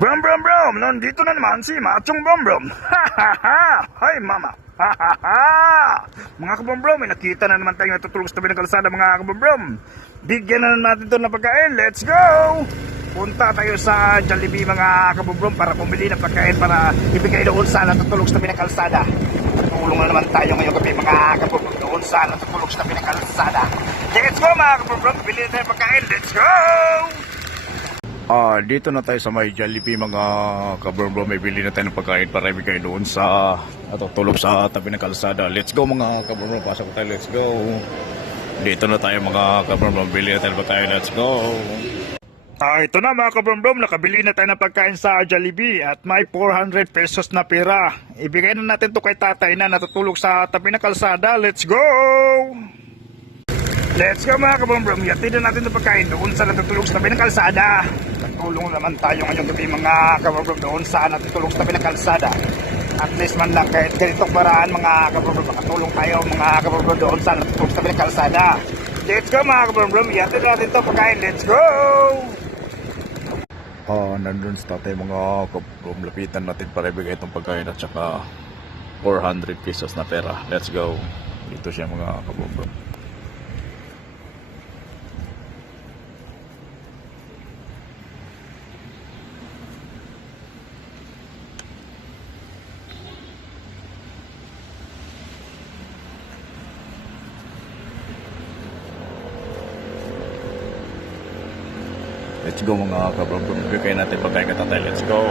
Brum brum brum, nandito na naman si Machong Brum Brum. Ha ha ha! Hi mama! Ha ha ha! Mga kabrum-brum, may nakita na naman tayong natutulog sa tabi ng kalsada mga kabrum-brum. Bigyan na natin ito ng pagkain, let's go! Punta tayo sa Jollibee mga kabrum-brum para bumili ng pagkain para ibigay doon sa natutulog sa tabi ng kalsada. Tulong na naman tayo ngayong gabi mga kabrum-brum doon sa natutulog sa tabi ng kalsada. Let's go mga kabrum-brum, bili na tayo ng pagkain, let's go! Dito na tayo sa may Jollibee mga kabrum-brum. May bili na tayo ng pagkain para ibigay doon sa natutulog sa tabi ng kalsada. Let's go mga kabrum-brum. Pasok tayo, let's go. Dito na tayo mga kabrum-brum. Bili na tayo ng pagkain, let's go. Ito na mga kabrum-brum. Nakabili na tayo ng pagkain sa Jollibee at may 400 pesos na pera. Ibigay na natin to kay tatay na natutulog sa tabi ng kalsada. Let's go! Let's go mga kabrum-brum. Yatid na natin ng pagkain doon sa natutulog sa tabi ng kalsada. Tulong naman tayo ngayong gabi mga kabrum-brum doon sa natutulog sa tabi ng kalsada. At least man lang kahit ganitong paraan mga kabrum-brum, makatulong tayo mga kabrum-brum doon sa natutulog sa tabi ng kalsada. Let's go mga kabrum-brum, yatid natin ito pagkain, let's go! Nandun sa tatay mga kabrum, lapitan natin para ibigay itong pagkain at saka 400 pesos na pera. Let's go. Dito siya mga kabrum-brum. Let's go mga kabrum-brum. Bigay natin pagkain ka tatay. Let's go.